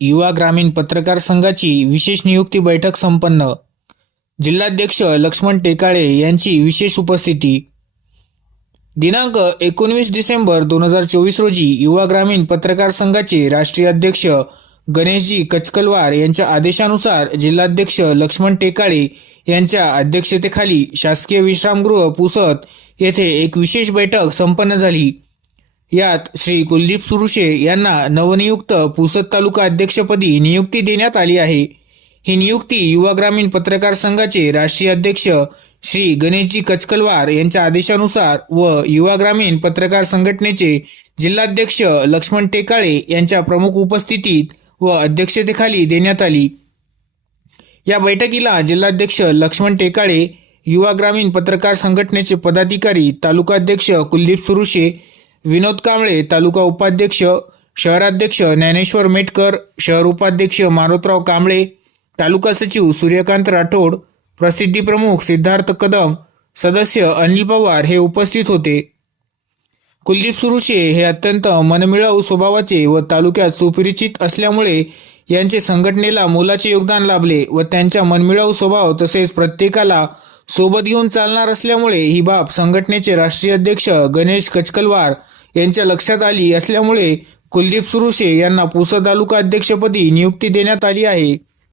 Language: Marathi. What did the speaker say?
युवा ग्रामीण पत्रकार संघाची विशेष नियुक्ती बैठक संपन्न. जिल्हाध्यक्ष लक्ष्मण टेकाळे यांची विशेष उपस्थिती. दिनांक एकोणवीस डिसेंबर दोन हजार चोवीस रोजी युवा ग्रामीण पत्रकार संघाचे राष्ट्रीय अध्यक्ष गणेशजी कचकलवार यांच्या आदेशानुसार जिल्हाध्यक्ष लक्ष्मण टेकाळे यांच्या अध्यक्षतेखाली शासकीय विश्रामगृह पुसत येथे एक विशेष बैठक संपन्न झाली. यात श्री कुलदीप सुरुशे यांना नवनियुक्त पुसद तालुका अध्यक्षपदी नियुक्ती देण्यात आली आहे. ही नियुक्ती युवा ग्रामीण पत्रकार संघाचे राष्ट्रीय अध्यक्ष श्री गणेशजी कचकलवार यांच्या आदेशानुसार व युवा ग्रामीण पत्रकार संघटनेचे जिल्हाध्यक्ष लक्ष्मण टेकाळे यांच्या प्रमुख उपस्थितीत व अध्यक्षतेखाली देण्यात आली. या बैठकीला जिल्हाध्यक्ष लक्ष्मण टेकाळे युवा ग्रामीण पत्रकार संघटनेचे पदाधिकारी तालुकाध्यक्ष कुलदीप सुरुशे विनोद कांबळे तालुका उपाध्यक्ष शहराध्यक्ष ज्ञानेश्वर मेटकर शहर उपाध्यक्ष मारोतराव कांबळे तालुका सचिव सूर्यकांत राठोड प्रसिद्धी प्रमुख सिद्धार्थ कदम सदस्य अनिल पवार हे उपस्थित होते. कुलदीप सुरुशे हे अत्यंत मनमिळाऊ स्वभावाचे व तालुक्यात सुपरिचित असल्यामुळे यांचे संघटनेला मोलाचे योगदान लाभले व त्यांच्या मनमिळाऊ स्वभाव तसेच प्रत्येकाला सोबत घेऊन चालणार असल्यामुळे ही बाब संघटनेचे राष्ट्रीय अध्यक्ष गणेश कचकलवार यांच्या लक्षात आली असल्यामुळे कुलदीप सुरुशे यांना पुसद तालुका अध्यक्षपदी नियुक्ती देण्यात आली आहे.